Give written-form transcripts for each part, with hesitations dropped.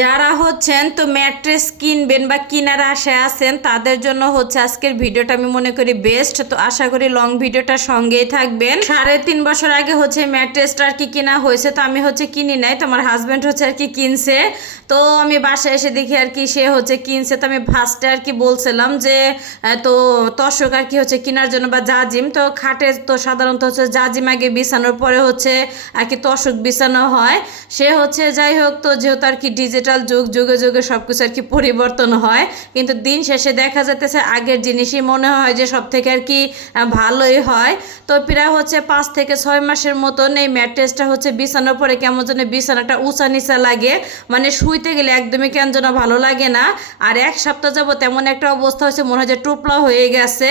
যারা হচ্ছেন তো ম্যাট্রেস কিনবেন বা কিনার আশায় আছেন তাদের জন্য হচ্ছে আজকের ভিডিওটা আমি মনে করি বেস্ট। তো আশা করি লং ভিডিওটা সঙ্গেই থাকবেন। 3.5 বছর আগে হচ্ছে ম্যাট্রেসটা আর কি কেনা হয়েছে, তো আমি হচ্ছে কিনি নাই, তো আমার হাজব্যান্ড হচ্ছে আর কি কিনছে। তো আমি বাসায় এসে দেখি আর কি সে হচ্ছে কিনছে। তো আমি ফার্স্টে আর কি বলছিলাম যে তো তোশক আর কি হচ্ছে কেনার জন্য বা জাজিম, তো খাটে তো সাধারণত হচ্ছে জাজিম আগে বিছানোর পরে হচ্ছে আর কি তোশক বিছানো হয়। সে হচ্ছে যাই হোক, তো যেহেতু আর কি ডিজিটাল যুগ, যুগে যুগে সব কিছু আর কি পরিবর্তন হয়, কিন্তু দিন শেষে দেখা যেতেছে আগের জিনিসই মনে হয় যে সব থেকে আর কি ভালোই হয়। তো প্রায় হচ্ছে 5 থেকে 6 মাসের মতন এই ম্যাট্রেসটা হচ্ছে বিছানোর পরে কেমন যেন বিছানাটা উঁচা নিচা লাগে, মানে শুইতে গেলে একদমই কেন যেন ভালো লাগে না। আর 1 সপ্তাহ যাবো তেমন একটা অবস্থা হচ্ছে, মনে হয় যে টুপলা হয়ে গেছে।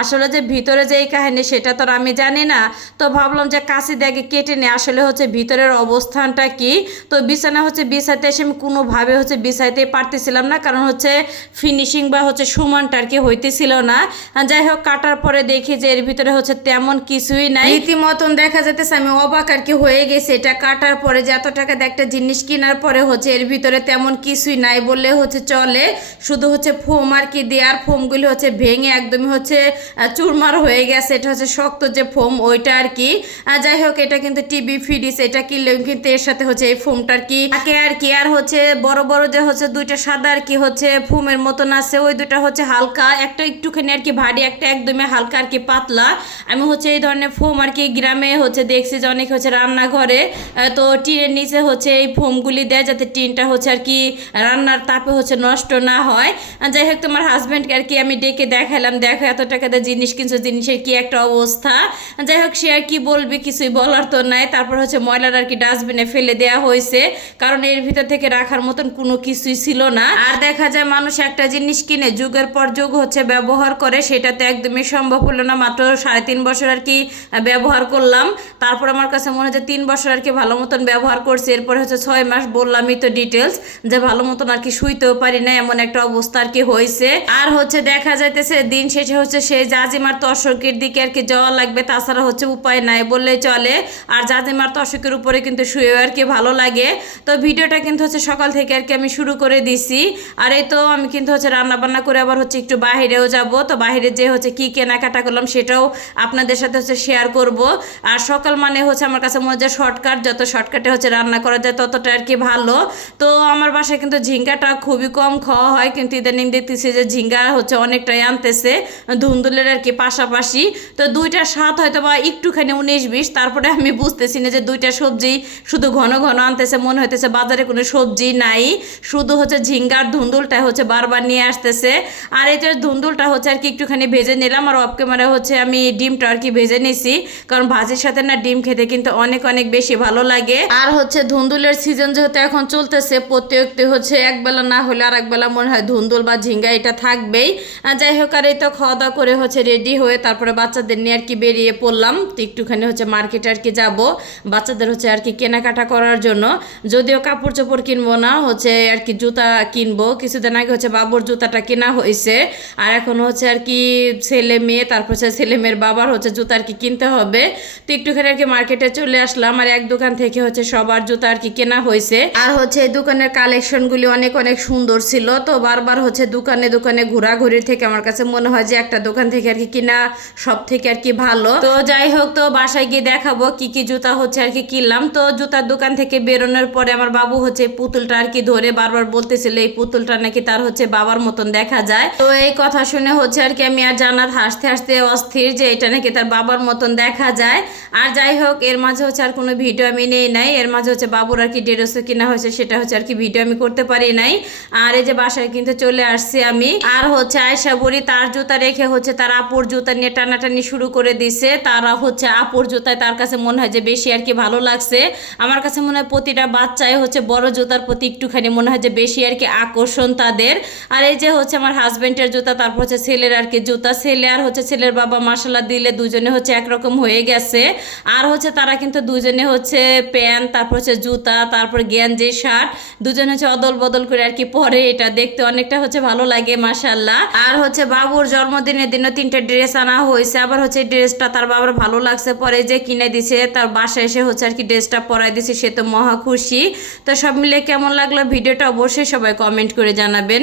আসলে যে ভিতরে যে এই কাহিনী সেটা তো আর আমি জানি না। তো ভাবলাম যে কাশি দেখে কেটে নিয়ে আসলে হচ্ছে ভিতরের অবস্থানটা কি। তো বিছানা হচ্ছে বিছাইতে এসে আমি কোনোভাবে হচ্ছে বিছাইতে পারতেছিলাম না, কারণ হচ্ছে ফিনিশিং বা হচ্ছে সমানটা আর কি হইতেছিল না। যাই হোক, কাটার পরে দেখি যে এর ভিতরে হচ্ছে তেমন কিছুই নাই, রীতিমতন দেখা যেতেছে। আমি অবাক আর কি হয়ে গেছে এটা কাটার পরে, যে এত টাকা দিয়ে একটা জিনিস কেনার পরে হচ্ছে এর ভিতরে তেমন কিছুই নাই বললে হচ্ছে চলে। শুধু হচ্ছে ফোম আর কি দেওয়ার, ফোমগুলি হচ্ছে ভেঙে একদমই হচ্ছে চুরমার হয়ে গেছে। এটা হচ্ছে শক্ত যে ফোম ওইটা আর কি। যাই হোক, এটা কিন্তু টিভি ফ্রিজ এটা কিনলেও কিন্তু এর সাথে হচ্ছে এই ফোমটা আর কি থাকে আর কি। আর হচ্ছে বড় বড় যে হচ্ছে দুইটা সাদা আর কি হচ্ছে ফোমের মতন আছে, ওই দুটা হচ্ছে হালকা, একটা একটুখানি আর কি ভারী, একটা একদমই হালকা আর কি পাতলা। আমি হচ্ছে এই ধরনের ফোম আর কি গ্রামে হচ্ছে দেখছি যে অনেক হচ্ছে রান্নাঘরে তো টিনের নিচে হচ্ছে এই ফোমগুলি দেয় যাতে টিনটা হচ্ছে আর কি রান্নার তাপে হচ্ছে নষ্ট না হয়। যাই হোক, তোমার হাজব্যান্ডকে আর কি আমি ডেকে দেখালাম, দেখো এত টাকা দিয়ে জিনিস কিনছো, জিনিসের কি একটা অবস্থা। যাই হোক, সে আর কি বলবে, কিছুই বলার তো নাই। তারপর হচ্ছে ময়লার আর কি ডাস্টবিনে ফেলে দেওয়া হয়েছে, কারণ এর ভিতর থেকে রাখার মতন কোনো কিছুই ছিল না। আর দেখা যায় মানুষ একটা জিনিস কিনে যুগের পর যুগ হচ্ছে ব্যবহার করে, সেটা তো একদমই সম্ভব হলো না। মাত্র 3.5 বছর আর কি ব্যবহার করলাম। তারপর আমার কাছে মনে হয় যে 3 বছর আর কি ভালো মতন ব্যবহার করছি। এরপরে হচ্ছে 6 মাস বললামই তো ডিটেলস, যে ভালো মতন আর কি শুইতেও পারি না, এমন একটা অবস্থা আর কি হয়েছে। আর হচ্ছে দেখা যাইতেছে দিন শেষে হচ্ছে সেই জাজিমার তশকের দিকে আর কি যাওয়া লাগবে, তাছাড়া হচ্ছে উপায় নাই বললেই চলে। আর জাজিমার তশকের উপরে কিন্তু শুয়ে আর কি ভালো লাগে। তো ভিডিওটা কিন্তু হচ্ছে সকাল থেকে আর কি আমি শুরু করে দিছি। আর এই তো আমি কিন্তু হচ্ছে রান্না বান্না করে আবার হচ্ছে একটু বাহিরেও যাব। তো বাহিরে যে হচ্ছে কি কেনাকাটা করলাম সেটাও আপনাদের সাথে হচ্ছে শেয়ার করব। আর সকাল মানে হচ্ছে আমার কাছে মনে হয় শর্টকাট, যত শর্টকাটে হচ্ছে রান্না করা যায় ততটা আর কি ভালো। তো আমার বাসায় কিন্তু ঝিঙ্গাটা খুবই কম খাওয়া হয়, কিন্তু ইদানিং দেখতেছি যে ঝিঙ্গা হচ্ছে অনেকটাই আনতেছে ধুন্দুলের আর কি পাশাপাশি। তো দুইটা স্বাদ হয়তো বা একটুখানি 19-20, তারপরে আমি বুঝতেছি না যে দুইটা সবজি শুধু ঘন ঘন আনতেছে, মনে হইতেছে বাজারে কোনো সবজি নাই, শুধু হচ্ছে ঝিঙ্গার ধুন্দুলটা হচ্ছে বারবার নিয়ে আসতেছে। আর এই যে ধুন্দুলটা হচ্ছে আর কি একটুখানি ভেজে নিলাম, আর অফ ক্যামেরা হচ্ছে আমি ডিমটা আর কি ভেজে নিছি, কারণ ভাজির সাথে না ডিম খেতে কিন্তু অনেক অনেক বেশি ভালো লাগে। আর হচ্ছে ধুন্দুলের সিজন যেহেতু এখন চলতেছে, প্রত্যেকটি হচ্ছে একবেলা না হলে আর একবেলা মনে হয় ধুন্দুল বা ঝিঙ্গা এটা থাকবেই। যাই হোক, আর এই তো খাওয়া দাওয়া করে হচ্ছে রেডি হয়ে তারপরে বাচ্চাদের নিয়ে আর কি বেরিয়ে পড়লাম। তো একটুখানি হচ্ছে মার্কেটে আর কি যাব বাচ্চাদের হচ্ছে আর কি কেনাকাটা করার জন্য। যদিও কাপড় চোপড় কিনবো না, হচ্ছে আর কি জুতা কিনবো। কিছুদিন আগে হচ্ছে বাবুর জুতাটা কেনা হয়েছে, আর এখন হচ্ছে আর কি ছেলে মেয়ে, তারপর হচ্ছে ছেলে মেয়ের বাবার হচ্ছে জুতা আর কি কিনতে হবে। তো একটুখানি আর কি মার্কেটে চলে আসলাম, আর এক দোকান থেকে হচ্ছে সবার জুতা আর কি কেনা হয়েছে। আর হচ্ছে এই দোকানের কালেকশনগুলি অনেক অনেক সুন্দর ছিল। তো বারবার হচ্ছে দোকানে দোকানে ঘোরাঘুরি থেকে আমার কাছে মনে হয় যে একটা দোকান থেকে আর কি কিনা সব থেকে আর কি ভালো। তো যাই হোক, তো বাসায় গিয়ে দেখাবো কি কি জুতা হচ্ছে আর কি কিনলাম। তো জুতার দোকান থেকে বেরোনোর পরে আমার বাবু হচ্ছে পুতুলটা আর কি ধরে বারবার বলতেছিল এই পুতুলটা নাকি তার হচ্ছে বাবার মতন দেখা যায়। তো এই কথা শুনে হচ্ছে আর কি আমি আর জান্নাত হাসতে হাসতে অস্থির যে এটা নাকি তার বাবার মতন দেখা যায়। আর যাই হোক, এর মাঝে হচ্ছে আর কোনো ভিডিও আমি নেই নাই। এর মাঝে হচ্ছে বাবুর আর কি ড্রেসও কিনা হয়েছে, সেটা হচ্ছে আর কি ভিডিও আমি করতে পারি নাই। আর এই যে বাসায় কিন্তু চলে আসছি আমি। আর হচ্ছে আয়সা বড়ি তার জুতা রেখে হচ্ছে তার আপুর জুতা নিয়ে টানাটানি শুরু করে দিছে। তারা হচ্ছে আপুর জুতায় তার কাছে মনে হয় যে বেশি আর কি ভালো লাগছে। আমার কাছে মনে হয় প্রতিটা বাচ্চাই হচ্ছে বড় জুতার প্রতি একটুখানি মনে হয় যে বেশি আর কি আকর্ষণ তাদের। আর এই যে হচ্ছে আমার হাজবেন্ডের জুতা, তারপর হচ্ছে ছেলের আর কি জুতা, ছেলে আর হচ্ছে ছেলের বাবা মাশাআল্লাহ দিলে দুজনে হচ্ছে একরকম হয়ে গেছে। আর হচ্ছে তারা কিন্তু দুজনে হচ্ছে প্যান্ট, তারপর হচ্ছে জুতা, তারপর গেঞ্জি শার্ট দুজনে হচ্ছে অদল বদল করে আর কি পরে, এটা দেখতে অনেকটা হচ্ছে ভালো লাগে মাশাআল্লাহ। আর হচ্ছে বাবুর জন্মদিনের দিনও 3টা ড্রেস আনা হয়েছে, আবার হচ্ছে ড্রেসটা তার বাবার ভালো লাগছে পরে যে কিনে দিছে, তার বাসায় এসে হচ্ছে আর কি ড্রেসটা পরাই দিছে, সে তো মহা খুশি। তো সব মিলে কেমন কেমন লাগলো ভিডিওটা অবশ্যই সবাই কমেন্ট করে জানাবেন।